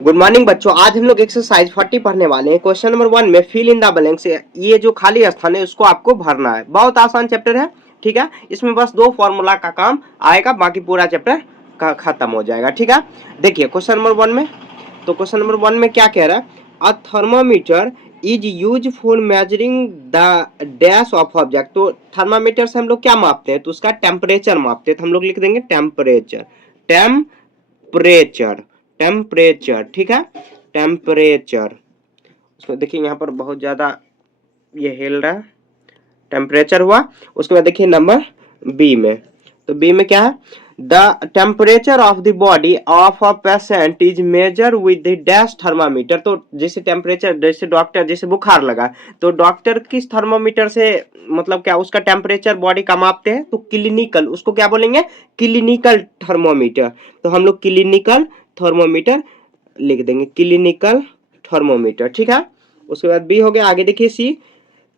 Good morning बच्चों। आज हम लोग एक्सरसाइज 40 पढ़ने वाले हैं। क्वेश्चन नंबर 1 में फिल इन द ब्लैंक्स, ये जो खाली स्थान है उसको आपको भरना है। बहुत आसान चैप्टर है, ठीक है। इसमें बस 2 फॉर्मूला का काम आएगा, बाकी पूरा चैप्टर खत्म हो जाएगा, ठीक है। देखिए क्वेश्चन नंबर 1 में, तो क्वेश्चन नंबर 1 में क्या कह रहा है, a thermometer is use for measuring the dash of object. तो थर्मामीटर से हम लोग क्या मापते हैं, तो उसका टेम्परेचर मापते हैं, तो हम लोग लिख देंगे टेम्परेचर। टेम्परेचर टेम्परेचर ठीक है, टेम्परेचर। उसमें देखिए यहाँ पर बहुत ज्यादा ये हिल रहा है, टेम्परेचर हुआ। उसके बाद देखिए नंबर बी में, तो बी में क्या है, the temperature of the body of a patient is measure with the dash thermometer. तो जैसे टेम्परेचर, जैसे डॉक्टर, जैसे बुखार लगा तो डॉक्टर किस थर्मामीटर से मतलब क्या उसका टेम्परेचर बॉडी का मापते हैं, तो क्लिनिकल, उसको क्या बोलेंगे, क्लिनिकल थर्मोमीटर। तो हम लोग क्लिनिकल थर्मोमीटर लिख देंगे, क्लिनिकल थर्मोमीटर, ठीक है। उसके बाद बी हो गया। आगे देखिए C,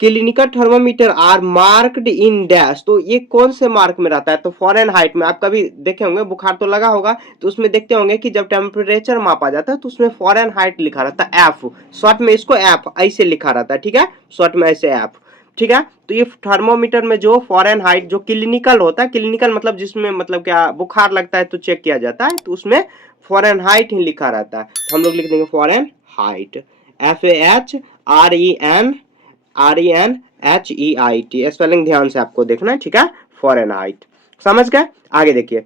clinical thermometer are marked in dash. तो ये कौन से मार्क में रहता है, तो फॉरेन हाइट में। आप कभी देखे होंगे, बुखार तो लगा होगा, तो उसमें देखते होंगे कि जब टेम्परेचर मापा जाता है तो उसमें फॉरेन हाइट लिखा रहता है, एफ शॉर्ट में, इसको एफ ऐसे लिखा रहता है, ठीक है, शॉर्ट में ऐसे एफ, ठीक है। तो ये थर्मोमीटर में जो फॉरेन हाइट जो क्लिनिकल होता है, क्लिनिकल मतलब जिसमें मतलब क्या बुखार लगता है तो चेक किया जाता है, तो उसमें फॉरेन हाइट ही लिखा रहता है। तो हम लोग लिख देंगे फॉरेन हाइट, FAHRENHEIT, स्पेलिंग ध्यान से आपको देखना है, ठीक है, फॉरेन हाइट। समझ गए। आगे देखिए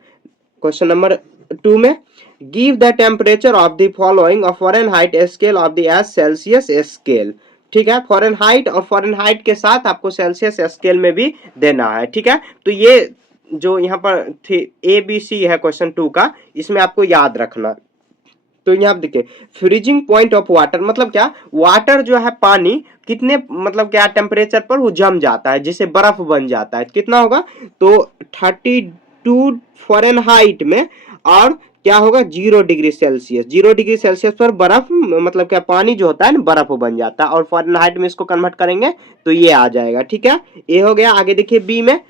क्वेश्चन नंबर 2 में, give the temperature of the following of foreign height scale of the S Celsius scale, ठीक है। फॉरेन हाइट और फॉरेन हाइट के साथ आपको सेल्सियस स्केल में भी देना है, ठीक है। तो ये जो यहाँ पर थी ABC है क्वेश्चन 2 का, इसमें आपको याद रखना। तो यहाँ आप देखिए, फ्रीजिंग पॉइंट ऑफ वाटर मतलब क्या, वाटर जो है पानी कितने मतलब क्या टेम्परेचर पर वो जम जाता है, जिसे बर्फ बन जाता है, कितना होगा, तो 32 फॉरेनहाइट में, और क्या होगा 0 डिग्री सेल्सियस, 0 डिग्री सेल्सियस पर बर्फ मतलब क्या पानी जो होता है ना बर्फ बन जाता है, और फॉरेनहाइट में इसको कन्वर्ट करेंगे तो ये आ जाएगा, ठीक है। ये हो गया। आगे देखिए बी में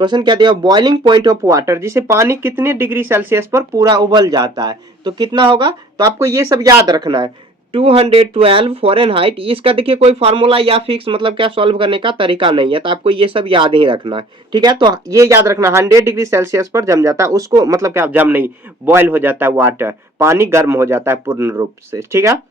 क्वेश्चन क्या दिया, बॉइलिंग पॉइंट ऑफ वाटर, जिसे पानी कितने डिग्री सेल्सियस पर पूरा उबल जाता है, तो कितना होगा, तो आपको ये सब याद रखना है। 212 फॉरेनहाइट, इसका देखिए कोई फार्मूला या फिक्स मतलब क्या सॉल्व करने का तरीका नहीं है, तो आपको ये सब याद ही रखना है, ठीक है। तो ये याद रखना 100 डिग्री सेल्सियस पर जम जाता है, उसको मतलब क्या जम नहीं, बॉयल हो जाता है वाटर, पानी गर्म हो जाता है पूर्ण रूप से, ठीक है।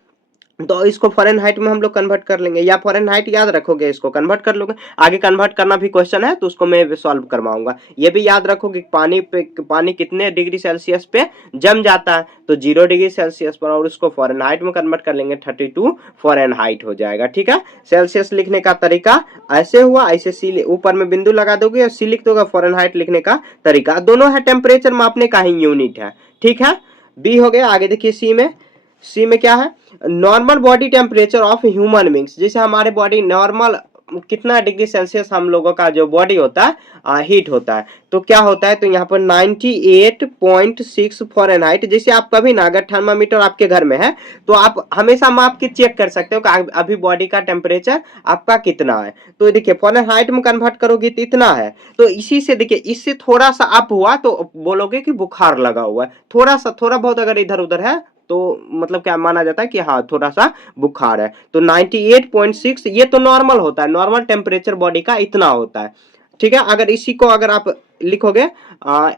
तो इसको फॉरेनहाइट में हम लोग कन्वर्ट कर लेंगे, या फॉरेनहाइट याद रखोगे इसको कन्वर्ट कर लोगे। आगे कन्वर्ट करना भी क्वेश्चन है तो उसको मैं सॉल्व करवाऊंगा। ये भी याद रखोगे पानी कितने डिग्री सेल्सियस पे जम जाता है, तो 0 डिग्री सेल्सियस पर, और उसको फॉरेनहाइट में कन्वर्ट कर लेंगे 32 फॉरेनहाइट हो जाएगा, ठीक है। सेल्सियस लिखने का तरीका ऐसे हुआ, ऐसे सी ऊपर में बिंदु लगा दोगे और सी लिख दोगे, फॉरेनहाइट लिखने का तरीका दोनों है, टेम्परेचर मापने का ही यूनिट है, ठीक है। बी हो गया। आगे देखिए सी में क्या है, normal body temperature of human beings, जैसे हमारे बॉडी नॉर्मल कितना डिग्री सेल्सियस हम लोगों का जो बॉडी होता है हीट होता है, तो क्या होता है, तो यहाँ पर 98.6 फॉरेनहाइट। जैसे आप कभी ना अगर थर्मामीटर आपके घर में है तो आप हमेशा माप के चेक कर सकते हो कि अभी बॉडी का टेम्परेचर आपका कितना है, तो देखिए फॉरेनहाइट में कन्वर्ट करोगे तो इतना है, तो इसी से देखिए इससे थोड़ा सा अप हुआ तो बोलोगे कि बुखार लगा हुआ है, थोड़ा बहुत अगर इधर उधर है तो मतलब क्या माना जाता है कि हाँ थोड़ा सा बुखार है। तो 98.6 ये तो नॉर्मल होता है, नॉर्मल टेम्परेचर बॉडी का इतना होता है, ठीक है। अगर इसी को अगर आप लिखोगे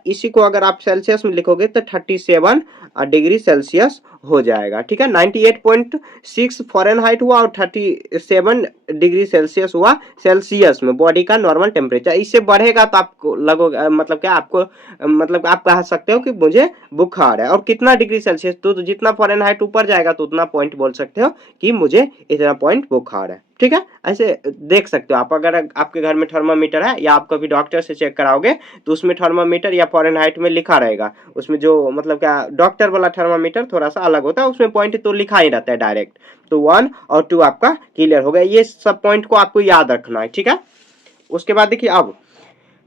इसी को अगर आप सेल्सियस में लिखोगे तो 37 डिग्री सेल्सियस हो जाएगा, ठीक है। 98.6 फॉरेनहाइट हुआ और 37 डिग्री सेल्सियस हुआ सेल्सियस में बॉडी का नॉर्मल टेम्परेचर। इससे बढ़ेगा तो आपको लगोगे मतलब क्या आपको मतलब आप कह सकते हो कि मुझे बुखार है, और कितना डिग्री सेल्सियस, तो जितना फॉरेनहाइट ऊपर जाएगा तो उतना पॉइंट बोल सकते हो कि मुझे इतना पॉइंट बुखार है, ठीक है। ऐसे देख सकते हो आप, अगर आपके घर में थर्मामीटर है या आप कभी डॉक्टर से चेक कराओगे तो उसमें थर्मामीटर या फॉरेनहाइट में लिखा रहेगा, उसमें जो मतलब क्या डॉक्टर वाला थर्मामीटर थोड़ा सा अलग होता है, उसमें पॉइंट तो लिखा ही रहता है डायरेक्ट। तो 1 और 2 आपका क्लियर हो गया, ये सब पॉइंट को आपको याद रखना है, ठीक है। उसके बाद देखिए अब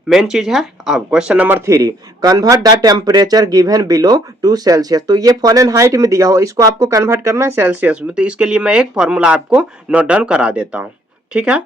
मेन चीज है, अब question number 3, convert the temperature given below 2 Celsius. तो ये फॉरेनहाइट में दिया हो, इसको आपको कन्वर्ट करना है सेल्सियस में, तो इसके लिए मैं एक फॉर्मूला आपको नोट डाउन करा देता हूं, ठीक है।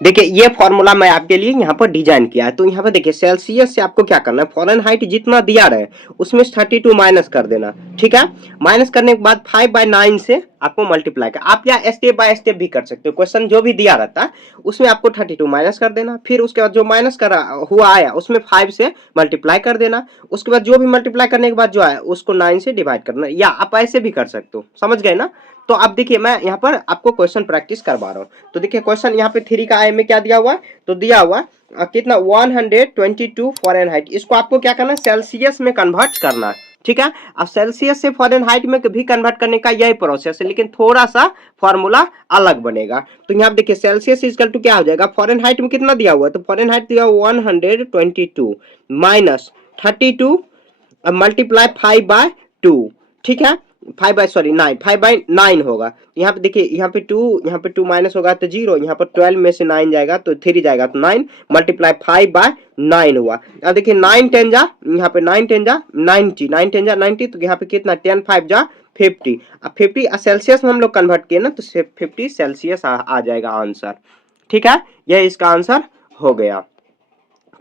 देखिए ये फॉर्मूला मैं आपके लिए यहाँ पर डिजाइन किया है। तो यहाँ पर देखिए सेल्सियस से आपको क्या करना है, फॉरेनहाइट जितना दिया रहे उसमें 32 माइनस कर देना, ठीक है। माइनस करने के बाद 5/9 से आपको मल्टीप्लाई कर, आप या स्टेप बाय स्टेप भी कर सकते हो, क्वेश्चन जो भी दिया रहता है उसमें आपको 32 माइनस कर देना, फिर उसके बाद जो माइनस करा हुआ आया उसमें 5 से मल्टीप्लाई कर देना, उसके बाद जो भी मल्टीप्लाई करने के बाद जो आया उसको 9 से डिवाइड करना, या आप ऐसे भी कर सकते हो, समझ गए ना। तो अब देखिए मैं यहाँ पर आपको क्वेश्चन प्रैक्टिस करवा रहा हूँ। तो देखिए क्वेश्चन यहाँ पे 3 का आई में क्या दिया हुआ है, तो दिया हुआ कितना 122 फॉरेनहाइट, इसको आपको क्या करना है सेल्सियस में कन्वर्ट करना है, ठीक है। अब सेल्सियस से फॉरेनहाइट में भी कन्वर्ट करने का यही प्रोसेस है, लेकिन थोड़ा सा फॉर्मूला अलग बनेगा। तो यहाँ देखिए सेल्सियस इक्वल टू क्या हो जाएगा, फॉरेनहाइट में कितना दिया हुआ है, तो फॉरेनहाइट दिया 122 माइनस 32 मल्टीप्लाई 5/2, ठीक है। 5/9 होगा। यहाँ पे देखिए यहाँ पे 2 माइनस होगा तो 0, यहाँ पर 12 में से 9 जाएगा तो 3 जाएगा तो 9 मल्टीप्लाई 5/9 हुआ। अब देखिए 9 10 जा, यहाँ पे 9 10 जा 90, 9 10 जा 90, तो यहाँ पे कितना 10 5 जा 50। अब 50 सेल्सियस में हम लोग कन्वर्ट किए ना तो 50 सेल्सियस आ जाएगा आंसर, ठीक है। यह इसका आंसर हो गया।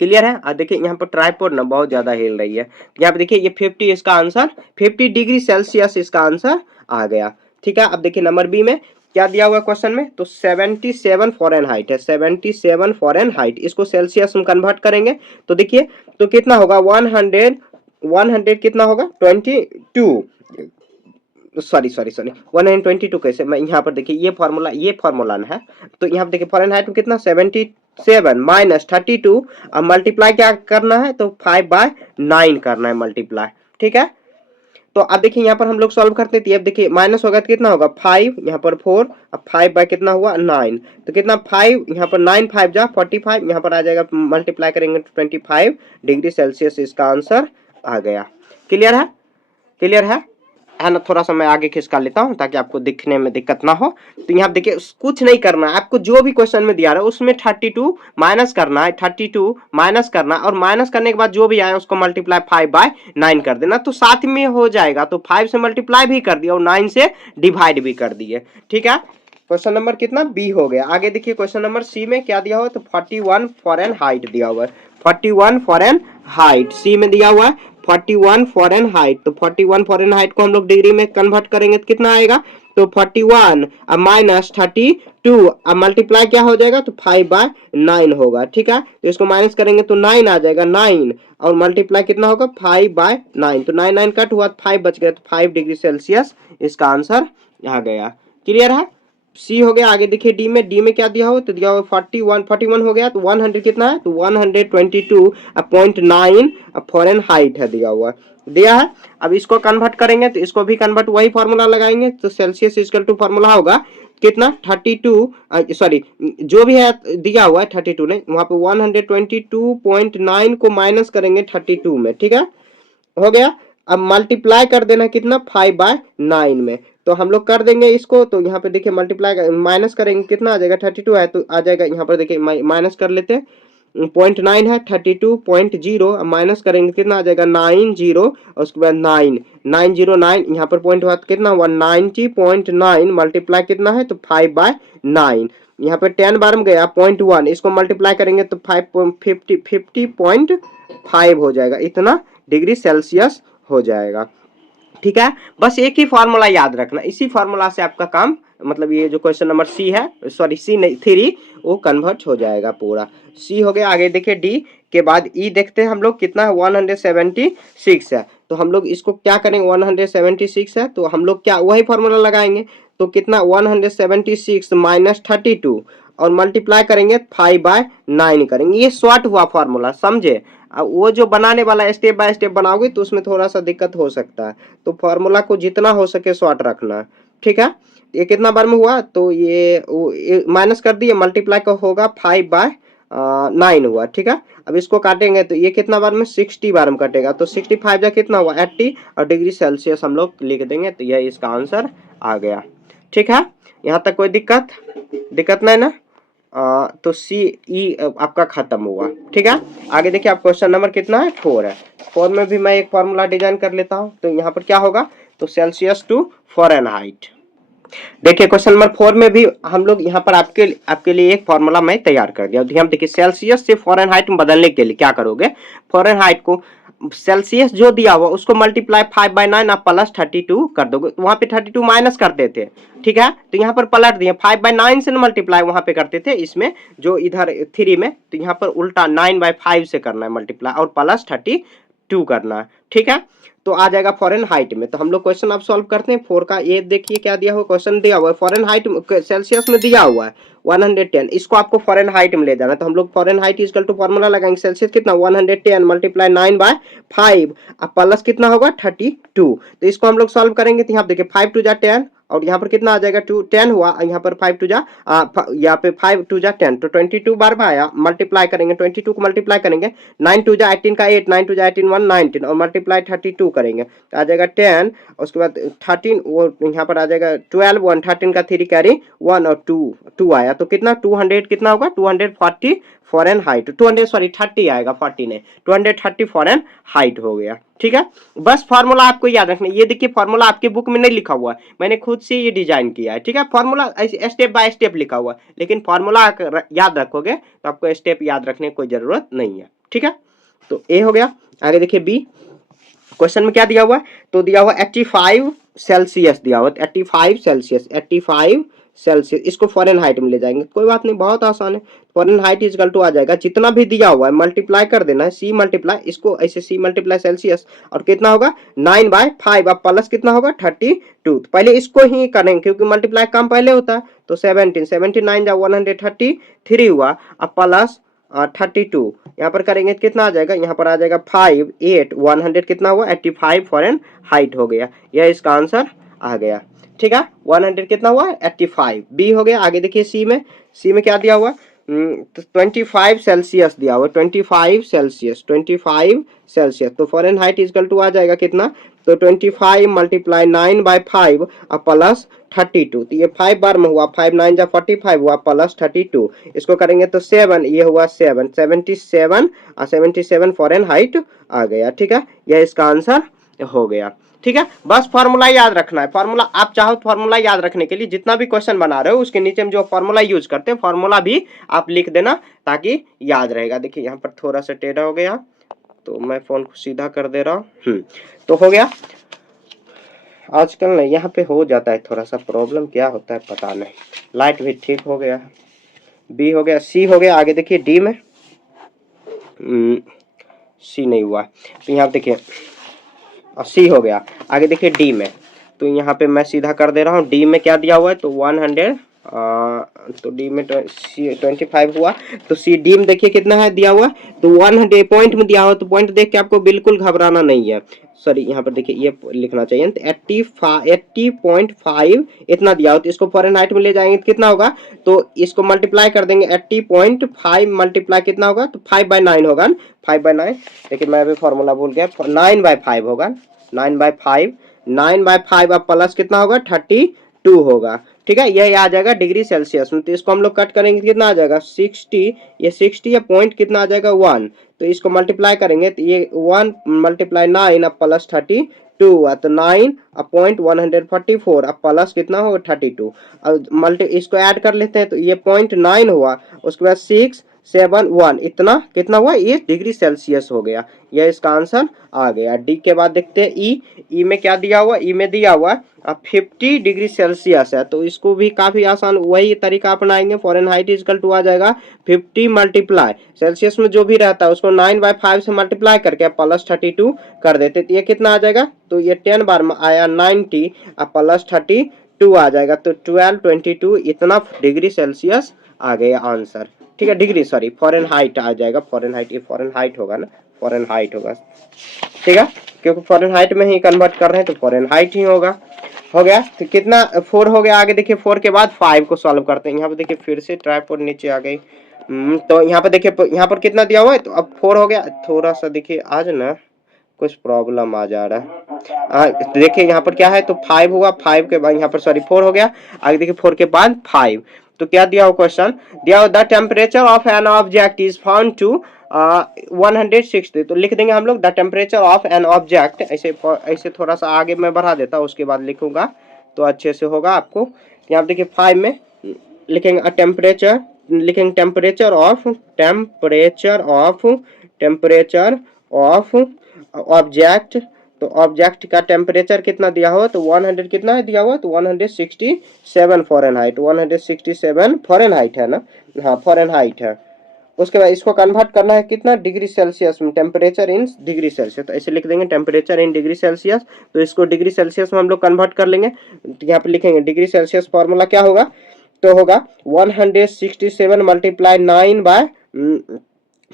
क्लियर है। देखिए यहाँ पर ट्राइपॉड ना बहुत ज्यादा हिल रही है, यहाँ पे देखिए ये 50 इसका आंसर, 50 डिग्री सेल्सियस इसका आंसर आ गया, ठीक है। अब देखिए नंबर बी में क्या दिया हुआ क्वेश्चन में, तो 77 फॉरेनहाइट है, 77 फॉरेनहाइट, इसको सेल्सियस में कन्वर्ट करेंगे तो देखिए तो कितना होगा 100 कितना होगा 22, सॉरी 122 कैसे, मैं यहाँ पर देखिए ये फॉर्मूला है। तो यहाँ पर देखिए फॉरेनहाइट में कितना 77 माइनस 32, अब मल्टीप्लाई क्या करना है, तो 5/9 करना है मल्टीप्लाई, ठीक है। तो अब देखिए यहाँ पर हम लोग सॉल्व करते थे, अब देखिए माइनस होगा तो कितना होगा 5, यहाँ पर 4, अब 5 बाय कितना हुआ 9, तो कितना 5, यहाँ पर 9 5 जा 45, यहाँ पर आ जाएगा मल्टीप्लाई करेंगे 25 डिग्री सेल्सियस, इसका आंसर आ गया। क्लियर है, क्लियर है ना। थोड़ा सा मैं आगे खिसका लेता हूं ताकि आपको दिखने में दिक्कत ना हो। तो यहाँ देखिए कुछ नहीं करना है आपको, जो भी क्वेश्चन में दिया रहा है उसमें 32 माइनस करना है, 32 माइनस करना, और माइनस करने के बाद जो भी आया उसको मल्टीप्लाई 5/9 कर देना, तो साथ में हो जाएगा। तो 5 से मल्टीप्लाई भी कर दिया और 9 से डिवाइड भी कर दिए, ठीक है। क्वेश्चन नंबर कितना बी हो गया। आगे देखिए क्वेश्चन नंबर सी में क्या दिया हुआ, तो 41 फॉरेनहाइट दिया हुआ है, 41 फॉरेनहाइट सी में दिया हुआ है 41 फॉरेनहाइट। तो 41 फॉरेनहाइट को हम लोग डिग्री में कन्वर्ट करेंगे तो कितना आएगा, तो 41 अब माइनस 32, अब मल्टीप्लाई क्या हो जाएगा, तो 5/9 होगा, ठीक है। तो इसको माइनस करेंगे तो 9 आ जाएगा, 9 और मल्टीप्लाई कितना होगा 5/9, तो 9 9 कट हुआ, 5 बच गया, तो 5 डिग्री सेल्सियस इसका आंसर आ गया। क्लियर है, सी हो गया। आगे देखिए डी में क्या दिया हो, तो दिया हो 41 हो गया, तो 100 कितना है, तो 122.9 फॉरेनहाइट है दिया हुआ, दिया है। अब इसको कन्वर्ट करेंगे तो इसको भी कन्वर्ट वही फॉर्मूला लगाएंगे, तो सेल्सियस इक्वल टू फॉर्मूला होगा कितना 32, सॉरी जो भी है दिया हुआ है 32 नहीं, वहां पे 122.9 को माइनस करेंगे 32 में, ठीक है, हो गया। अब मल्टीप्लाई कर देना कितना 5/9 में, तो हम लोग कर देंगे इसको। तो यहाँ पे देखिए मल्टीप्लाई माइनस करेंगे कितना आ जाएगा 32 है, तो आ जाएगा यहाँ पर देखिए माइनस कर लेते हैं 0.9 है 32.0, माइनस करेंगे कितना आ जाएगा 90, और उसके बाद 9 यहाँ पर पॉइंट हुआ तो कितना हुआ 90.9 मल्टीप्लाई कितना है, तो 5/9, यहाँ पे 10 बार में गया 0.1, इसको मल्टीप्लाई करेंगे तो 50.5 हो जाएगा, इतना डिग्री सेल्सियस हो जाएगा, ठीक है। बस एक ही फॉर्मूला याद रखना, इसी फॉर्मूला से आपका काम, मतलब ये जो क्वेश्चन नंबर सी है, सॉरी सी नहीं 3, वो कन्वर्ट हो जाएगा पूरा। सी हो गया। आगे देखिए डी के बाद ई देखते हैं हम लोग कितना है 176 है, तो हम लोग इसको क्या करेंगे 176 है, तो हम लोग क्या वही फॉर्मूला लगाएंगे, तो कितना 176 माइनस 32 और मल्टीप्लाई करेंगे 5/9 करेंगे, ये शॉर्ट हुआ फॉर्मूला, समझे। अब वो जो बनाने वाला स्टेप बाय स्टेप बनाओगे तो उसमें थोड़ा सा दिक्कत हो सकता है, तो फॉर्मूला को जितना हो सके शॉर्ट रखना, ठीक है। ये कितना बार में हुआ, तो ये माइनस कर दिए, मल्टीप्लाई का होगा 5/9 हुआ, ठीक है। अब इसको काटेंगे तो ये कितना बार में 60 बार में कटेगा, तो 65 जा कितना हुआ 80, और डिग्री सेल्सियस हम लोग लिख देंगे, तो यह इसका आंसर आ गया, ठीक है। यहाँ तक कोई दिक्कत नहीं ना। तो सी ई आपका खत्म हुआ, ठीक है। आगे देखिए आप क्वेश्चन नंबर कितना है 4 है, 4 में भी मैं एक फॉर्मूला डिजाइन कर लेता हूँ। तो यहाँ पर क्या होगा, तो सेल्सियस टू फॉरेनहाइट, देखिए क्वेश्चन नंबर 4 में भी हम लोग यहाँ पर आपके लिए एक फॉर्मूला मैं तैयार कर दिया। ध्यान देखिए, सेल्सियस से फॉरेनहाइट में बदलने के लिए क्या करोगे, फॉरेनहाइट को सेल्सियस जो दिया हुआ उसको मल्टीप्लाई 5/9 आप प्लस 32 कर दोगे। वहां पे 32 माइनस करते थे, ठीक है, तो यहाँ पर पलट दिए 5/9 से मल्टीप्लाई वहां पे करते थे, इसमें जो इधर 3 में, तो यहाँ पर उल्टा 9/5 से करना है मल्टीप्लाई और प्लस 32 करना है, ठीक है। तो आ जाएगा फॉरेन हाइट में। तो हम लोग क्वेश्चन अब सॉल्व करते हैं। 4 का ये देखिए क्या दिया हुआ, क्वेश्चन दिया हुआ है फॉरेन हाइट सेल्सियस में दिया हुआ है 110, इसको आपको फॉरेन हाइट में ले जाना है। तो हम लोग Fahrenheit equal to formula लगाएंगे, सेल्सियस कितना 110 मल्टीप्लाई 9/5 अब प्लस कितना होगा 32। तो इसको हम लोग सॉल्व करेंगे। तो यहाँ देखिए 5 2 10 और यहाँ पर कितना आ जाएगा 2 10 हुआ, यहाँ पर 5 2 यहाँ पे 5 2 10, तो 22 बार में आया, मल्टीप्लाई करेंगे 22 को मल्टीप्लाई करेंगे, 9 2 18 का 8, 9 2 18 1 19 और मल्टीप्लाई 32 करेंगे तो आ जाएगा 10, उसके बाद 13 वो यहाँ पर आ जाएगा 12, 1 13 का 3 कैरी 1 और 2 आया, तो कितना 200 कितना होगा 240 फॉरेन हाइट, 200 सॉरी 30 आएगा, 40 नहीं 230 फॉरेन हाइट हो गया, ठीक है। बस फार्मूला आपको याद रखना। ये देखिए फार्मूला आपकी बुक में नहीं लिखा हुआ है, मैंने खुद से ये डिजाइन किया है, ठीक है। फार्मूला ऐसे स्टेप बाय स्टेप लिखा हुआ है, लेकिन फार्मूला याद रखोगे तो आपको स्टेप याद रखने की कोई जरूरत नहीं है, ठीक है। तो ए हो गया। आगे देखिए बी, क्वेश्चन में क्या दिया हुआ है, तो दिया हुआ 85 सेल्सियस दिया हुआ, 85 सेल्सियस, 85 सेल्सियस, इसको फॉरेन हाइट में ले जाएंगे, कोई बात नहीं, बहुत आसान है। फॉरेन हाइट इजकल टू आ जाएगा जितना भी दिया हुआ है मल्टीप्लाई कर देना है, सी मल्टीप्लाई, इसको ऐसे सी मल्टीप्लाई सेल्सियस और कितना होगा 9/5 अब प्लस कितना होगा 32। तो पहले इसको ही करेंगे क्योंकि मल्टीप्लाई कम पहले होता है, तो 17 79 जा 133 हुआ अब प्लस 32 यहाँ पर करेंगे तो कितना आ जाएगा, यहाँ पर आ जाएगा 5 8 100 कितना हुआ 85 फॉरेन हाइट हो गया, यह इसका आंसर आ गया, ठीक है। 100 कितना हुआ 85, बी हो गया। आगे देखिए सी में क्या दिया हुआ, तो 25 सेल्सियस दिया हुआ, 25 सेल्सियस, 25 सेल्सियस, तो फॉरेन हाइट इजकल टू आ जाएगा कितना, तो 25 मल्टीप्लाई 9/5 और प्लस 32, तो ये 5 बार में हुआ, 5 9 जा 45 हुआ प्लस 32, इसको करेंगे तो 7, ये हुआ 7 77 और 77 फॉरेन हाइट आ गया, ठीक है, यह इसका आंसर हो गया, ठीक है। बस फार्मूला याद रखना है। फार्मूला आप चाहो फार्मूला याद रखने के लिए जितना भी क्वेश्चन बना रहे हो उसके नीचे में जो फार्मूला यूज करते हैं फार्मूला भी आप लिख देना ताकि याद रहेगा। देखिए यहाँ पर थोड़ा सा टेढ़ा हो गया तो मैं फोन को सीधा कर दे रहा हूँ, तो हो गया। आजकल ना यहाँ पे हो जाता है थोड़ा सा प्रॉब्लम, क्या होता है पता नहीं। लाइट भी ठीक हो गया, बी हो गया, सी हो गया। आगे देखिए डी में सी नहीं हुआ, तो यहाँ देखिए सी हो गया। आगे देखिए डी में, तो यहाँ पे मैं सीधा कर दे रहा हूँ। डी में क्या दिया हुआ है, तो 100, तो डी में 25 हुआ, तो सी डी में देखिए कितना है दिया हुआ, तो 100 पॉइंट में दिया हुआ, तो पॉइंट देख के आपको बिल्कुल घबराना नहीं है। सॉरी यहाँ पर देखिए ये लिखना चाहिए, तो 80.5 इतना दिया हो, तो इसको फॉरेन हाइट में ले जाएंगे तो कितना होगा, तो इसको मल्टीप्लाई कर देंगे 80.5 मल्टीप्लाई कितना होगा, तो 5/9 होगा, 5/9, लेकिन मैं अभी फॉर्मूला भूल गया, 9/5 होगा, 9/5 अब प्लस कितना होगा 32 होगा, ठीक है, यह आ जाएगा डिग्री सेल्सियस में। तो इसको हम लोग कट करेंगे कितना आ जाएगा 60, ये 60 या पॉइंट कितना आ जाएगा 1, तो इसको मल्टीप्लाई करेंगे तो ये 1 मल्टीप्लाई 9 अब प्लस 32 हुआ, तो 9 अब पॉइंट 144 अब प्लस कितना होगा 32, अब इसको ऐड कर लेते हैं तो ये 0.9 हुआ, उसके बाद 6 7 1 इतना कितना हुआ, ये डिग्री सेल्सियस हो गया, यह इसका आंसर आ गया। डी के बाद देखते हैं ई में क्या दिया हुआ, ई में दिया हुआ 50 डिग्री सेल्सियस है, तो इसको भी काफी आसान वही तरीका अपनाएंगे। फॉरेन हाइट इजकल टू आ जाएगा 50 मल्टीप्लाई सेल्सियस में जो भी रहता है उसको 9/5 से मल्टीप्लाई करके प्लस 32 कर देते, तो ये कितना आ जाएगा, तो ये 10 बार में आया 90 अब प्लस 32 आ जाएगा, तो 1222 इतना डिग्री सेल्सियस आ गया आंसर, ठीक है। डिग्री सॉरी फॉरेन हाइट आ जाएगा, फॉरेन हाइट, ये फॉरेन हाइट होगा ना, फॉरेन हाइट होगा, ठीक है, क्योंकि फॉरेन हाइट में ही कन्वर्ट कर रहे हैं तो फॉरेन हाइट ही होगा। हो गया, तो कितना 4 हो गया। आगे देखिए 4 के बाद 5 को सॉल्व करते हैं। यहाँ पे देखिए फिर से ट्राइपॉड नीचे आ गई, तो यहाँ पे देखिए यहाँ पर कितना दिया हुआ है, तो अब 4 हो गया। थोड़ा सा देखिए आज ना कुछ प्रॉब्लम आ जा रहा है, देखिए यहाँ पर क्या है, तो 5 हुआ, 5 के बाद यहाँ पर सॉरी 4 हो गया। आगे देखिए 4 के बाद 5, तो क्या दिया हुआ क्वेश्चन, दिया हुआ the temperature of an object is found to 160, तो लिख देंगे हम लोग the temperature of an object, ऐसे थोड़ा सा आगे मैं बढ़ा देता हूँ, उसके बाद लिखूंगा तो अच्छे से होगा आपको। यहाँ पे देखिए 5 में लिखेंगे टेम्परेचर, लिखेंगे टेम्परेचर ऑफ ऑब्जेक्ट। तो ऑब्जेक्ट का टेम्परेचर कितना दिया हुआ, तो 100 कितना है दिया हुआ, तो 167 फ़ारेनहाइट, 167 फ़ारेनहाइट है ना, हाँ फ़ारेनहाइट है। उसके बाद इसको कन्वर्ट करना है कितना, डिग्री सेल्सियस में, टेम्परेचर इन डिग्री सेल्सियस। तो ऐसे लिख देंगे टेम्परेचर इन डिग्री सेल्सियस। तो इसको डिग्री सेल्सियस में हम लोग कन्वर्ट कर लेंगे। तो यहाँ पे लिखेंगे डिग्री सेल्सियस फॉर्मूला क्या होगा, तो होगा 167 मल्टीप्लाई 9 बाय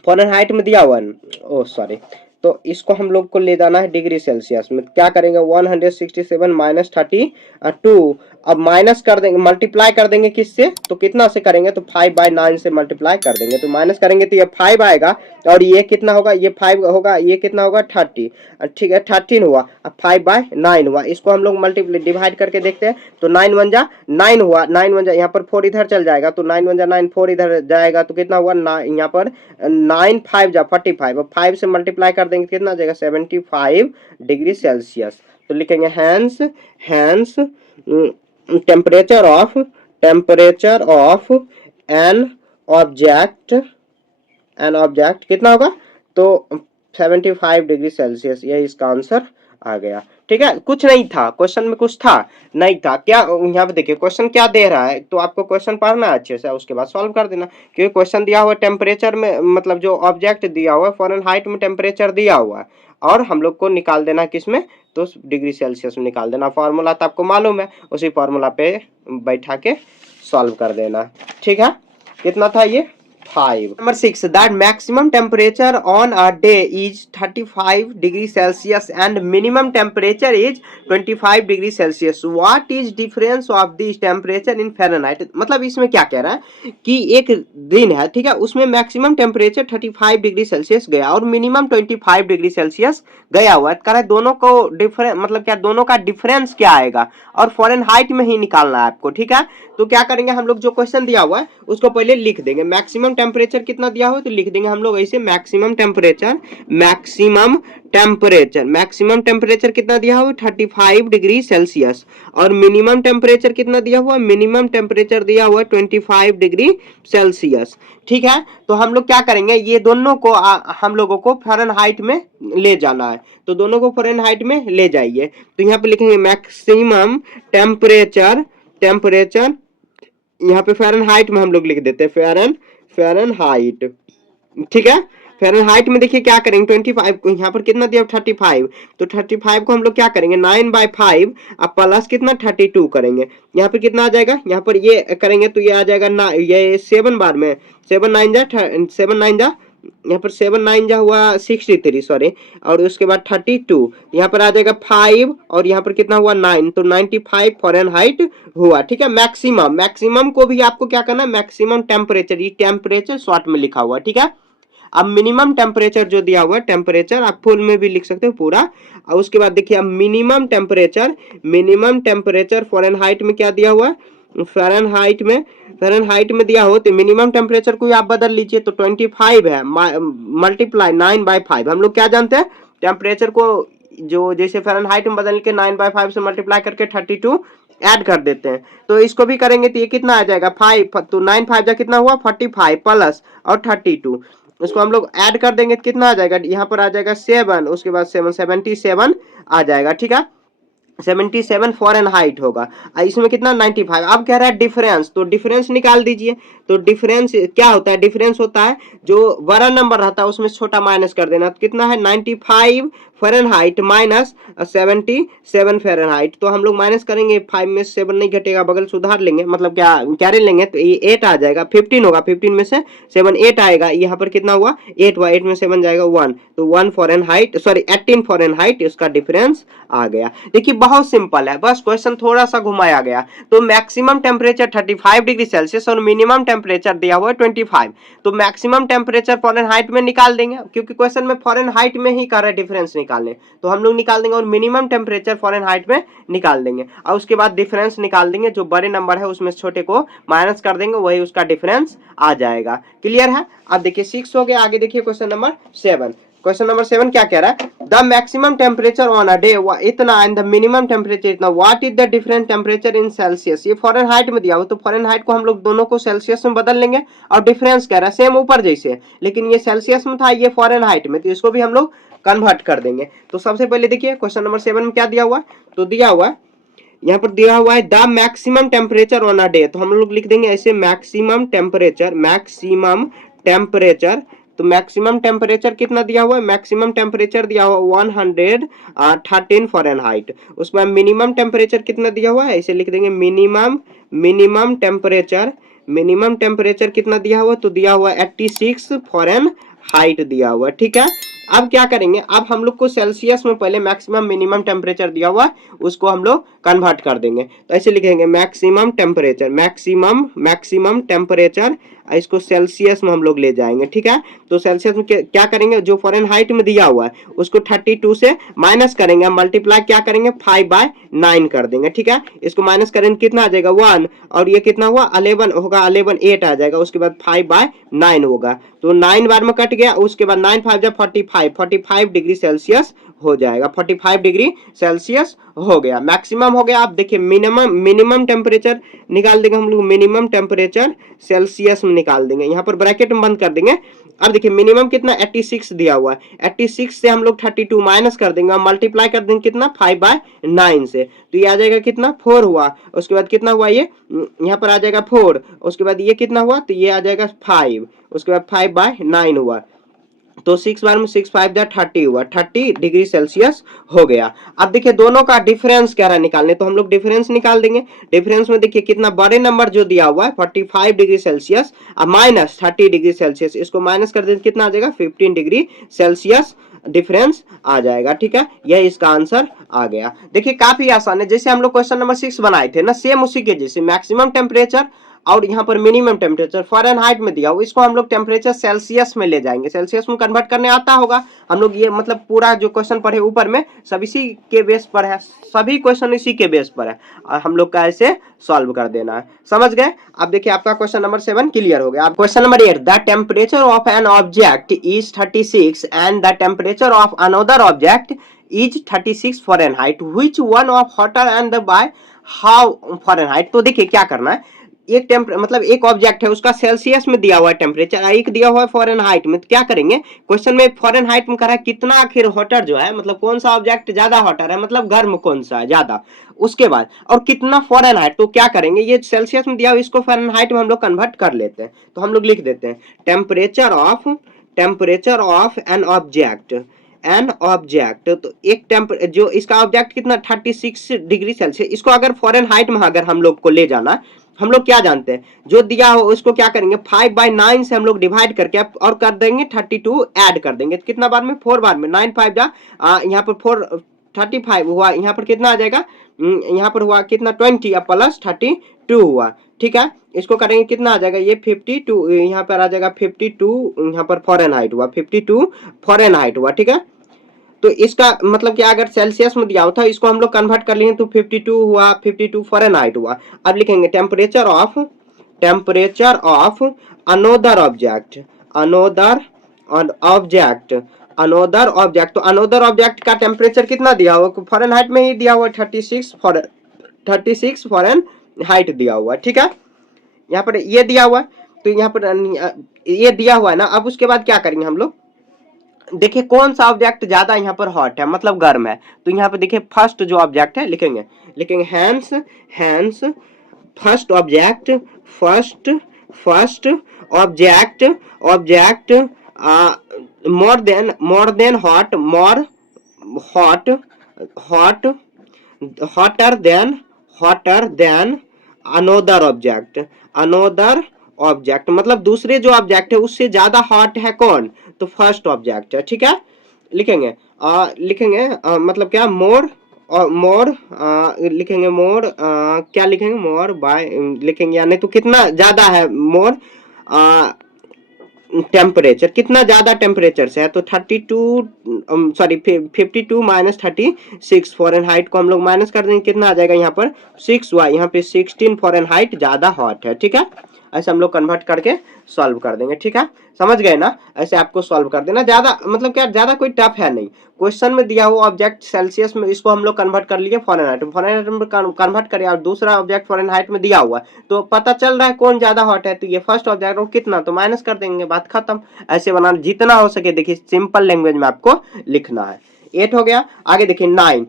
फ़ारेनहाइट में दिया हुआ, ओ सॉरी, तो इसको हम लोग को ले जाना है डिग्री सेल्सियस में। क्या करेंगे, 167 माइनस 32, अब माइनस कर देंगे, मल्टीप्लाई कर देंगे किससे, तो कितना से करेंगे, तो 5/9 से मल्टीप्लाई कर देंगे। तो माइनस करेंगे तो ये 5 आएगा, और ये कितना होगा, ये 5 होगा, ये कितना होगा 30, ठीक है 13 हुआ, अब 5/9 हुआ। इसको हम लोग मल्टीप्लाई डिवाइड करके देखते हैं। तो 9 1 जा 9 हुआ, 9 1 जा, यहाँ पर 4 इधर चल जाएगा, तो 9 1 जा 9, 4 इधर जाएगा, तो कितना हुआ, यहाँ पर 9 5 जा 45, अब 5 से मल्टीप्लाई कर देंगे कितना आ जाएगा, 75 डिग्री सेल्सियस। तो लिखेंगे hence temperature of an object कितना होगा, तो 75 डिग्री सेल्सियस। ये इसका आंसर आ गया। ठीक है, कुछ नहीं था क्वेश्चन में, कुछ था नहीं था क्या, यहाँ पे देखिए क्वेश्चन क्या दे रहा है, तो आपको क्वेश्चन पढ़ना है अच्छे से, उसके बाद सॉल्व कर देना। क्योंकि क्वेश्चन दिया हुआ टेम्परेचर में, मतलब जो ऑब्जेक्ट दिया हुआ है फ़ारेनहाइट में टेम्परेचर दिया हुआ है, और हम लोग को निकाल देना किसमें, तो डिग्री सेल्सियस में निकाल देना। फार्मूला तो आपको मालूम है, उसी फार्मूला पे बैठा के सॉल्व कर देना। ठीक है, कितना था ये 5। Number 6, that maximum temperature on a day is 35 degree Celsius and minimum temperature is 25 degree Celsius. What is difference of this temperature in Fahrenheit? मतलब इसमें क्या कह रहा है कि एक दिन है, ठीक है, उसमें मैक्सिमम टेम्परेचर 35 डिग्री सेल्सियस गया और मिनिमम 25 डिग्री सेल्सियस गया हुआ है। कह रहा है दोनों को डिफरेंस, मतलब क्या, दोनों का डिफरेंस क्या आएगा, और फ़ारेनहाइट में ही निकालना है आपको। ठीक है, तो क्या करेंगे हम लोग, जो क्वेश्चन दिया हुआ है उसको पहले लिख देंगे। मैक्सिमम टेम्परेचर कितना दिया हुआ है, तो लिख देंगे हम लोग ऐसे, मैक्सिमम टेम्परेचर कितना दिया हुआ है, 35 डिग्री सेल्सियस, और मिनिमम टेम्परेचर कितना दिया हुआ है, मिनिमम टेम्परेचर दिया हुआ है 25 डिग्री सेल्सियस। ठीक है, तो हम लोग क्या करेंगे, ये दोनों को हम लोगों को फ़ारेनहाइट में ले जाना है, तो दोनों को फ़ारेनहाइट में ले जाइए। तो यहाँ पे लिखेंगे मैक्सिमम टेम्परेचर, यहाँ पे फ़ारेनहाइट में हम लोग लिख देते हैं, फ़ारेनहाइट। ठीक है, फ़ारेनहाइट में देखिए क्या करेंगे, 25 को यहाँ पर कितना दिया 35, तो 35 को हम लोग क्या करेंगे 9/5, अब प्लस कितना 32 करेंगे, यहाँ पर कितना आ जाएगा, यहाँ पर ये करेंगे तो ये आ जाएगा ना, ये 7 बार में 7 9 जा, यहाँ पर 7 9 जा हुआ 63, सॉरी, और उसके बाद 32, यहाँ पर आ जाएगा 5, और यहाँ पर कितना हुआ 9, तो 95 फ़ारेनहाइट हुआ। ठीक है, मैक्सिमम को भी आपको क्या करना है, मैक्सिमम टेम्परेचर, ये टेम्परेचर शॉर्ट में लिखा हुआ है। ठीक है, अब मिनिमम टेम्परेचर जो दिया हुआ है, टेम्परेचर आप फुल में भी लिख सकते हो पूरा, और उसके बाद देखिए अब मिनिमम टेम्परेचर फ़ारेनहाइट में क्या दिया हुआ है, फ़ारेनहाइट में दिया हो, तो मिनिमम टेम्परेचर को आप बदल लीजिए, तो 25 है, मल्टीप्लाई 9/5। हम लोग क्या जानते हैं, टेम्परेचर को जो जैसे फ़ारेनहाइट में बदल के 9/5 से मल्टीप्लाई करके 32 ऐड कर देते हैं। तो इसको भी करेंगे तो ये कितना आ जाएगा 5, तो 9 5 जा कितना हुआ 45 प्लस और 32, इसको हम लोग ऐड कर देंगे तो कितना आ जाएगा, यहाँ पर आ जाएगा 7, उसके बाद 77 आ जाएगा। ठीक है, 77 फ़ारेनहाइट होगा, इसमें कितना 95। अब कह रहा है डिफरेंस, तो डिफरेंस निकाल दीजिए। तो डिफरेंस क्या होता है, डिफरेंस होता है जो बड़ा नंबर रहता है उसमें छोटा माइनस कर देना, तो कितना है 95 फ़ारेनहाइट माइनस 77 फ़ारेनहाइट। तो हम लोग माइनस करेंगे, 5 में 7 नहीं घटेगा, बगल सुधार लेंगे, मतलब क्या कैरी लेंगे, तो ये 8 आ जाएगा, 15 होगा, 15 में से 7 8 आएगा, यहाँ पर कितना हुआ 8 हुआ, 8 में 7 जाएगा 1, तो 1 फ़ारेनहाइट, सॉरी 18 फ़ारेनहाइट इसका डिफरेंस आ गया। देखिए बहुत सिंपल है, बस क्वेश्चन थोड़ा सा घुमाया गया। तो मैक्सिमम टेम्परेचर 35 डिग्री सेल्सियस और मिनिमम टेम्परेचर दिया हुआ है 25, तो मैक्सिमम टेम्परेचर फ़ारेनहाइट में निकाल देंगे, क्योंकि क्वेश्चन में फ़ारेनहाइट में ही कर रहा है डिफरेंस निकालने, तो हम लोग निकाल देंगे, और मिनिमम टेम्परेचर फ़ारेनहाइट में निकाल देंगे, और उसके बाद डिफरेंस निकाल देंगे, जो बड़े नंबर है उसमें छोटे को माइनस कर देंगे, वही उसका डिफरेंस आ जाएगा। क्लियर है। अब देखिए 6 हो गया, आगे देखिए क्वेश्चन नंबर 7। क्वेश्चन नंबर 7 क्या कह रहा है, the maximum temperature on a day इतना एंड द मिनिमम टेम्परेचर इतना, what is the different temperature in Celsius. ये फॉरेनहाइट में दिया हो तो फॉरेनहाइट को हम लोग दोनों को सेल्सियस में बदल लेंगे, और डिफरेंस कह रहा है सेम ऊपर जैसे, लेकिन ये सेल्सियस में था, ये फॉरेनहाइट में, तो इसको भी हम लोग कन्वर्ट कर देंगे। तो सबसे पहले देखिए क्वेश्चन नंबर 7 में क्या दिया हुआ, तो दिया हुआ है यहाँ पर दिया हुआ है the maximum temperature on a day, तो हम लोग लिख देंगे ऐसे मैक्सिमम टेम्परेचर, मैक्सिमम टेम्परेचर। तो मैक्सिमम टेम्परेचर कितना दिया हुआ है, मैक्सिमम टेम्परेचर दिया हुआ 113 फॉरेनहाइट। उसमें मिनिमम टेम्परेचर कितना दिया हुआ है, ऐसे लिख देंगे minimum, minimum temperature, minimum temperature कितना दिया हुआ, तो दिया हुआ 86 फॉरेनहाइट दिया हुआ, ठीक है। अब क्या करेंगे, अब हम लोग को सेल्सियस में पहले मैक्सिमम मिनिमम टेम्परेचर दिया हुआ है उसको हम लोग कन्वर्ट कर देंगे, तो ऐसे लिखेंगे maximum temperature, maximum, maximum temperature, इसको सेल्सियस में हम लोग ले जाएंगे, ठीक है। तो सेल्सियस में क्या करेंगे, जो फॉरेनहाइट में दिया हुआ है उसको 32 से माइनस करेंगे, मल्टीप्लाई क्या करेंगे 5/9 कर देंगे, ठीक है। इसको माइनस करेंगे कितना आ जाएगा 1, और ये कितना हुआ 11 होगा, 11 8 आ जाएगा, उसके बाद 5/9 होगा, तो 9 बार में कट गया, उसके बाद 9 5 जा 45, 45 डिग्री सेल्सियस हो जाएगा, 45 डिग्री सेल्सियस हो गया, मैक्सिमम हो गया। आप देखिए मिनिमम, मिनिमम टेम्परेचर निकाल देंगे हम लोग, मिनिमम टेम्परेचर सेल्सियस में निकाल देंगे, यहाँ पर ब्रैकेट में बंद कर देंगे। अब देखिए मिनिमम कितना 86 दिया हुआ है, 86 से हम लोग 32 माइनस कर देंगे, मल्टीप्लाई कर देंगे कितना 5/9 से, तो ये आ जाएगा कितना 4 हुआ, उसके बाद कितना हुआ ये यहाँ पर आ जाएगा 4, उसके बाद ये कितना हुआ, तो ये आ जाएगा 5, उसके बाद 5/9 हुआ, तो 6 बार में 6 5 जा 30 हुआ, 30 डिग्री सेल्सियस हो गया। अब देखिए दोनों का डिफरेंस क्या रहा निकालने, तो हम लोग डिफरेंस निकाल देंगे। डिफरेंस में देखिए कितना बड़े नंबर जो दिया हुआ है 45 डिग्री सेल्सियस और माइनस 30 डिग्री सेल्सियस, इसको माइनस कर देंगे कितना आ जाएगा 15 डिग्री सेल्सियस डिफरेंस आ जाएगा, ठीक है। यह इसका आंसर आ गया। देखिए काफी आसान है, जैसे हम लोग क्वेश्चन नंबर 6 बनाए थे ना, सेम उसी के जैसे मैक्सिमम टेम्परेचर और यहाँ पर मिनिमम टेम्परेचर फॉरेनहाइट में दिया हुआ, इसको हम लोग टेम्परेचर सेल्सियस में ले जाएंगे, सेल्सियस में कन्वर्ट करने आता होगा हम लोग, ये मतलब पूरा जो क्वेश्चन पढ़े ऊपर में सब इसी के बेस पर है, सभी क्वेश्चन इसी के बेस पर है, और हम लोग का ऐसे सॉल्व कर देना है, समझ गए। अब देखिए आपका क्वेश्चन नंबर 7 क्लियर हो गया। अब question number 8, the temperature of an object is 36 and the temperature of another object is 36 Fahrenheit, which one of hotter and the by how Fahrenheit. तो देखिए क्या करना है, एक मतलब एक ऑब्जेक्ट है उसका सेल्सियस में दिया हुआ है टेम्परेचर, एक दिया हुआ है फॉरेनहाइट में, तो क्या करेंगे क्वेश्चन में फॉरेनहाइट में करा कितना आखिर हॉटर जो है, मतलब कौन सा ऑब्जेक्ट ज्यादा हॉटर है, मतलब गर्म कौन सा है ज्यादा, उसके बाद और कितना फॉरेनहाइट, तो क्या करेंगे ये सेल्सियस में दिया हुआ इसको फॉरेनहाइट में हम लोग कन्वर्ट कर लेते हैं, तो हम लोग लिख देते हैं temperature of an object, an object, तो एक जो इसका ऑब्जेक्ट कितना 36 डिग्री सेल्सियस, इसको अगर फॉरेनहाइट में अगर हम लोग को ले जाना, हम लोग क्या जानते हैं जो दिया हो उसको क्या करेंगे 5/9 से हम लोग डिवाइड करके और कर देंगे 32 ऐड कर देंगे, कितना बार में 4 बार में, 9 5 जा यहाँ पर 4 35 हुआ, यहाँ पर कितना आ जाएगा यहाँ पर हुआ कितना 20 प्लस 32 हुआ, ठीक है। इसको करेंगे कितना आ जाएगा ये 52, यहाँ पर आ जाएगा 52, यहाँ पर फॉरेनहाइट हुआ 52 फॉरेनहाइट हुआ, ठीक है। तो इसका मतलब कि अगर सेल्सियस में दिया होता इसको हम लोग कन्वर्ट कर लेंगे तो 52 हुआ, 52 फॉरेनहाइट हुआ। अब लिखेंगे temperature of another object, another object, तो अनोदर ऑब्जेक्ट का टेम्परेचर कितना दिया हुआ फॉरेनहाइट में ही दिया हुआ 36 फॉरेनहाइट दिया हुआ, ठीक है। यहाँ पर ये दिया हुआ, तो यहाँ पर ये दिया हुआ है ना। अब उसके बाद क्या करेंगे हम लोग, देखिए कौन सा ऑब्जेक्ट ज्यादा यहाँ पर हॉट है मतलब गर्म है, तो यहाँ पे देखिए फर्स्ट जो ऑब्जेक्ट है लिखेंगे hence first object more than hot hotter than another object, मतलब दूसरे जो ऑब्जेक्ट है उससे ज्यादा हॉट है कौन, तो फर्स्ट ऑब्जेक्ट है, ठीक है। लिखेंगे मतलब क्या मोर लिखेंगे क्या लिखेंगे मोर बाय लिखेंगे, यानी तो कितना ज्यादा है मोर टेम्परेचर, कितना ज्यादा टेम्परेचर से है, तो 52 माइनस 36 फॉरेनहाइट को हम लोग माइनस कर देंगे, कितना आ जाएगा यहाँ पर 6 हुआ, यहाँ पे 16 फॉरेनहाइट ज्यादा हॉट है, ठीक है। ऐसे हम लोग कन्वर्ट करके सॉल्व कर देंगे, ठीक है, समझ गए ना। ऐसे आपको सॉल्व कर देना, ज्यादा मतलब क्या ज्यादा कोई टफ है नहीं। क्वेश्चन में दिया हुआ ऑब्जेक्ट सेल्सियस में, इसको हम लोग कन्वर्ट कर लिए फॉरेनहाइट में, फॉरेनहाइट में कन्वर्ट करें, और दूसरा ऑब्जेक्ट फॉरेनहाइट में दिया हुआ है तो पता चल रहा है कौन ज्यादा हॉट है, तो ये फर्स्ट ऑब्जेक्ट और कितना, तो माइनस कर देंगे, बात खत्म। ऐसे बनाना जितना हो सके, देखिए सिंपल लैंग्वेज में आपको लिखना है। 8 हो गया। आगे देखिए 9,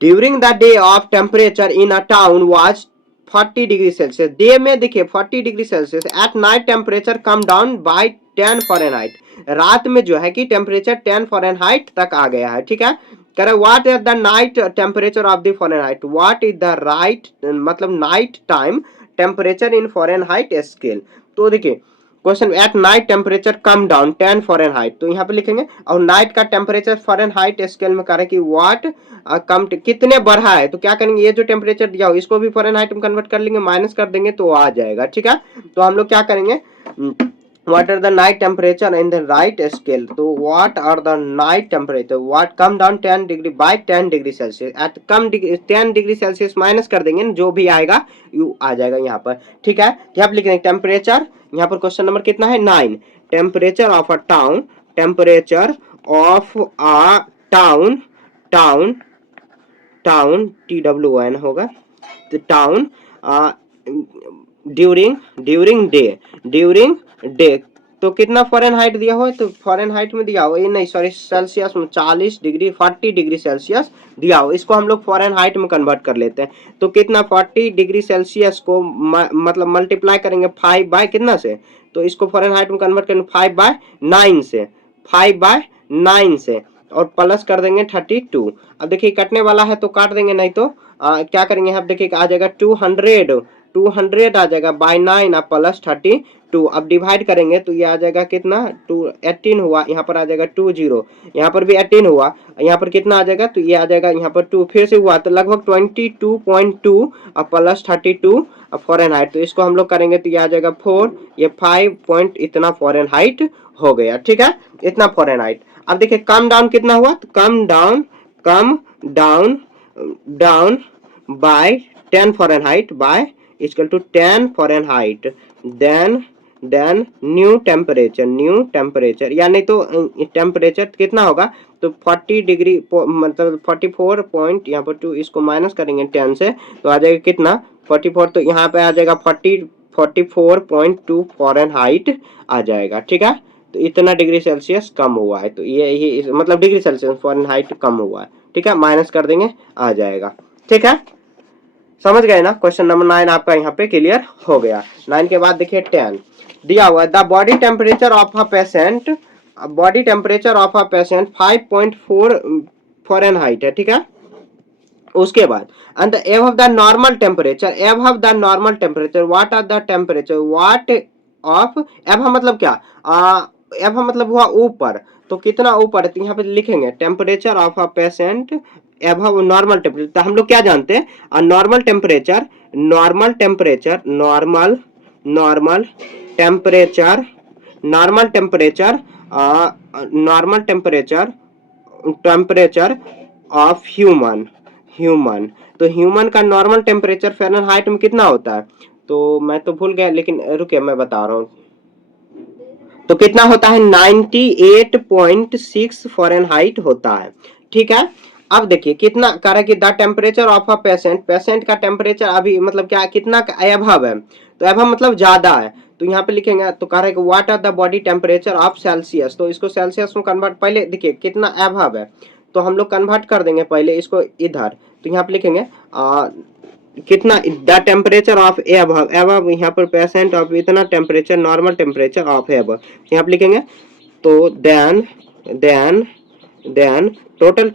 during the day of temperature in a town was 40 degree Celsius. Day में देखिए 40 degree Celsius, eight night temperature come down by 10 Fahrenheit. रात में जो है कि टेम्परेचर 10 फॉरेनहाइट तक आ गया है, ठीक है। कह रहे what is the night temperature of the Fahrenheit, what is the right मतलब night time temperature in Fahrenheit scale. तो देखिए question, at night temperature come down 10 Fahrenheit, तो यहाँ पे लिखेंगे, और नाइट का टेम्परेचर फॉरेनहाइट स्केल में करें कि व्हाट कम कितने बढ़ा है, तो क्या करेंगे, ये जो टेम्परेचर दिया हो इसको भी फॉरेनहाइट में कन्वर्ट कर लेंगे, माइनस कर देंगे तो आ जाएगा, ठीक है। तो हम लोग क्या करेंगे, what are the night temperature in the right scale, तो what are the night temperature, what come down 10 degree by 10 degree Celsius, at come degree 10 degree Celsius minus कर देंगे, जो भी आएगा यू आ जाएगा यहाँ पर, ठीक है। यहाँ पर लिख देंगे टेम्परेचर, यहाँ पर क्वेश्चन नंबर कितना है 9, temperature of a town, temperature of a town, town town TWN होगा, तो टाउन ड्यूरिंग ड्यूरिंग डे, तो कितना फॉरेनहाइट दिया हो, तो फॉरेनहाइट में दिया हो, ये नहीं सॉरी सेल्सियस में 40 डिग्री सेल्सियस दिया हो, इसको हम लोग फॉरेनहाइट में कन्वर्ट कर लेते हैं। तो कितना 40 डिग्री सेल्सियस को मतलब मल्टीप्लाई करेंगे 5 बाय कितना से, तो इसको फॉरेनहाइट में कन्वर्ट करेंगे 5 बाय 9 से, 5 बाय 9 से, और प्लस कर देंगे 32। अब देखिए कटने वाला है तो काट देंगे, नहीं तो क्या करेंगे, अब देखिए आ जाएगा 200 आ जाएगा बाय 9 और प्लस 32। अब डिवाइड करेंगे तो ये आ जाएगा कितना 18 हुआ, यहाँ पर आ जाएगा 20, यहाँ पर भी 18 हुआ, यहाँ पर कितना आ जाएगा, तो ये आ जाएगा यहाँ पर 2 फिर से हुआ, तो लगभग 22.2 और प्लस 32 फॉरेनहाइट, तो इसको हम लोग करेंगे तो ये आ जाएगा 4, ये 5 पॉइंट इतना फॉरेनहाइट हो गया, ठीक है, इतना फॉरेनहाइट। अब देखिए कम डाउन कितना हुआ, तो come down by 10 Fahrenheit by equal to 10 Fahrenheit, then new temperature, या नहीं तो टेम्परेचर कितना होगा, तो 40 डिग्री मतलब 44 पॉइंट, यहाँ पर 2 इसको माइनस करेंगे 10 से तो आ जाएगा कितना 44, तो यहाँ पे आ जाएगा 44.2 फॉरेनहाइट आ जाएगा, ठीक है। तो इतना डिग्री सेल्सियस कम हुआ है, तो ये मतलब डिग्री सेल्सियस फॉरेनहाइट कम हुआ है, ठीक है, माइनस कर देंगे आ जाएगा, ठीक है, समझ गए ना। क्वेश्चन नंबर 9 आपका यहाँ पे क्लियर हो गया। 9 के बाद देखिए 10 दिया हुआ है, the body temperature of a patient, 5.4 Fahrenheit है, ठीक है। उसके बाद and above the normal temperature, what are the temperature, what of above मतलब क्या, एबव मतलब हुआ ऊपर, तो कितना ऊपर, तो यहाँ पे लिखेंगे temperature of a patient above normal temperature, तो हम लोग क्या जानते हैं नॉर्मल टेम्परेचर ऑफ ह्यूमन, तो ह्यूमन का नॉर्मल टेम्परेचर फ़ारेनहाइट में कितना होता है, तो मैं तो भूल गया, लेकिन रुकिए मैं बता रहा हूँ, तो कितना होता है 98.6 फॉरेनहाइट होता है, ठीक है। अब देखिए कितना कह रहा है कि the temperature of a patient का टेम्परेचर अभी मतलब क्या कितना एबव है, तो एबव मतलब ज्यादा है, तो यहाँ पे लिखेंगे, तो कह रहा है कि what are the body temperature of Celsius, तो इसको सेल्सियस में कन्वर्ट, पहले देखिए कितना एबव है, तो हम लोग कन्वर्ट कर देंगे पहले इसको इधर, तो यहाँ पे लिखेंगे कितना द टेम्परेचर ऑफ एबव यहाँ पर पेशेंट ऑफ इतना temperature, normal temperature of above यहाँ पे लिखेंगे, तो देन टोटल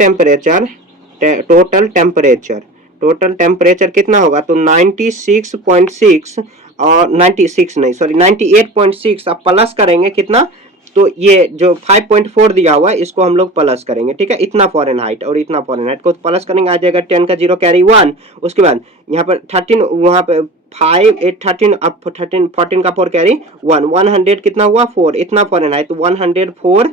टेम्परेचर कितना होगा, तो 96.6 और 96 नहीं सॉरी 98.6 अब प्लस करेंगे कितना, तो ये जो 5.4 दिया हुआ है इसको हम लोग प्लस करेंगे, ठीक है, इतना फॉरेनहाइट और इतना फॉरेनहाइट को प्लस करेंगे आ जाएगा 10 का 0 कैरी 1, उसके बाद यहाँ पर 13 वहाँ पे 5 8 13 अब 13 14 का 4 कैरी 1 100 कितना हुआ 4, इतना फॉरेनहाइट, तो 104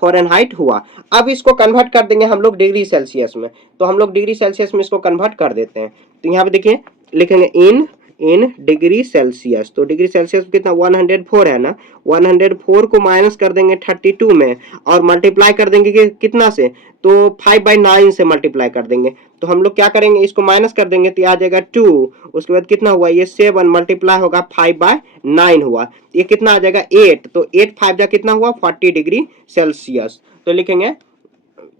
फॉरेनहाइट हुआ। अब इसको कन्वर्ट कर देंगे हम लोग डिग्री सेल्सियस में, तो हम लोग डिग्री सेल्सियस में इसको कन्वर्ट कर देते हैं, तो यहाँ पे देखिए लिखेंगे इन इन डिग्री सेल्सियस। तो डिग्री सेल्सियस कितना 104 है ना, 104 को माइनस कर देंगे 32 में और मल्टीप्लाई कर देंगे कितना से, तो 5/9 से मल्टीप्लाई कर देंगे। तो हम लोग क्या करेंगे, इसको माइनस कर देंगे तो आ जाएगा 2, उसके बाद कितना हुआ ये 7 मल्टीप्लाई होगा 5/9 हुआ, ये कितना आ जाएगा 8, तो 8 5 जा कितना हुआ 40 डिग्री सेल्सियस। तो लिखेंगे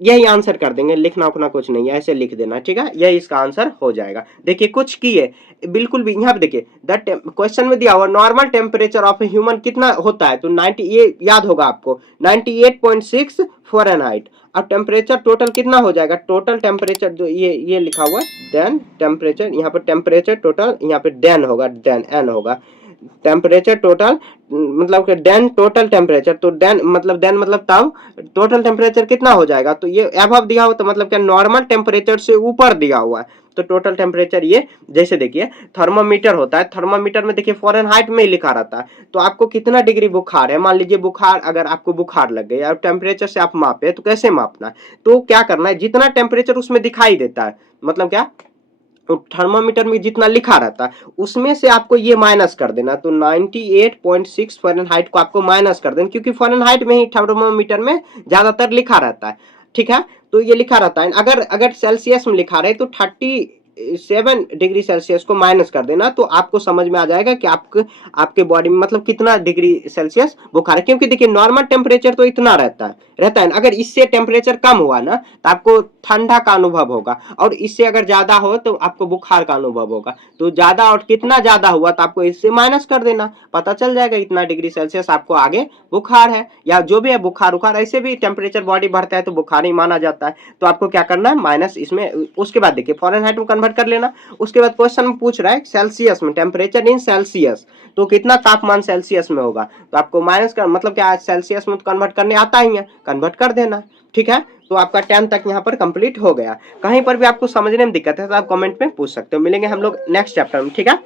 यही आंसर कर देंगे, लिखना उखना कुछ नहीं है, ऐसे लिख देना, ठीक है, यही इसका आंसर हो जाएगा। देखिए कुछ किए बिल्कुल भी, यहाँ पे देखिए दैट क्वेश्चन में दिया हुआ normal temperature of a human कितना होता है, तो 90, ये याद होगा आपको 98.6 फ़ारेनहाइट। अब टेम्परेचर टोटल कितना हो जाएगा, टोटल टेम्परेचर जो ये लिखा हुआ है देन टेम्परेचर, यहाँ पर टेम्परेचर टोटल, यहाँ पे डेन होगा, डेन एन होगा, टेम्परेचर टोटल मतलब कि डेन टोटल टेम्परेचर, तो डेन मतलब तब टोटल टेम्परेचर कितना हो जाएगा, तो ये अबव दिया हुआ तो मतलब क्या नॉर्मल टेम्परेचर से ऊपर दिया हुआ है, तो टोटल टेम्परेचर ये, जैसे देखिए थर्मामीटर होता है, थर्मामीटर में देखिए फ़ारेनहाइट में ही लिखा रहता है, तो आपको कितना डिग्री बुखार है, मान लीजिए बुखार, अगर आपको बुखार लग गई और टेम्परेचर से आप मापे तो कैसे मापना है, तो क्या करना है, जितना टेम्परेचर उसमें दिखाई देता है, मतलब क्या तो थर्मामीटर में जितना लिखा रहता है उसमें से आपको ये माइनस कर देना, तो 98.6 फ़ारेनहाइट को आपको माइनस कर देना, क्योंकि फ़ारेनहाइट में ही थर्मामीटर में ज्यादातर लिखा रहता है, ठीक है, तो ये लिखा रहता है। अगर अगर सेल्सियस में लिखा रहे तो 37 डिग्री सेल्सियस को माइनस कर देना, तो आपको समझ में आ जाएगा कि आपके बॉडी में मतलब कितना डिग्री सेल्सियस बुखार है, क्योंकि देखिए नॉर्मल टेम्परेचर तो इतना रहता है, अगर इससे टेम्परेचर कम हुआ ना तो आपको ठंडा का अनुभव होगा, और इससे अगर ज्यादा हो तो आपको बुखार का अनुभव होगा, तो ज्यादा और कितना ज्यादा हुआ तो आपको इससे माइनस कर देना, पता चल जाएगा इतना डिग्री सेल्सियस आपको आगे बुखार है, या जो भी है बुखार उखार, ऐसे भी टेम्परेचर बॉडी बढ़ता है तो बुखार ही माना जाता है, तो आपको क्या करना है माइनस इसमें, उसके बाद देखिए फ़ारेनहाइट में कन्वर्ट कर लेना। उसके बाद क्वेश्चन में पूछ रहा है सेल्सियस में, टेम्परेचर इन सेल्सियस, तो कितना तापमान सेल्सियस में होगा, तो आपको माइनस कर मतलब क्या सेल्सियस में तो कन्वर्ट करने आता ही है, कन्वर्ट कर देना, ठीक है। तो आपका 10 तक यहाँ पर कंप्लीट हो गया। कहीं पर भी आपको समझने में दिक्कत है तो आप कमेंट में पूछ सकते हो। मिलेंगे हम लोग नेक्स्ट चैप्टर में, ठीक है।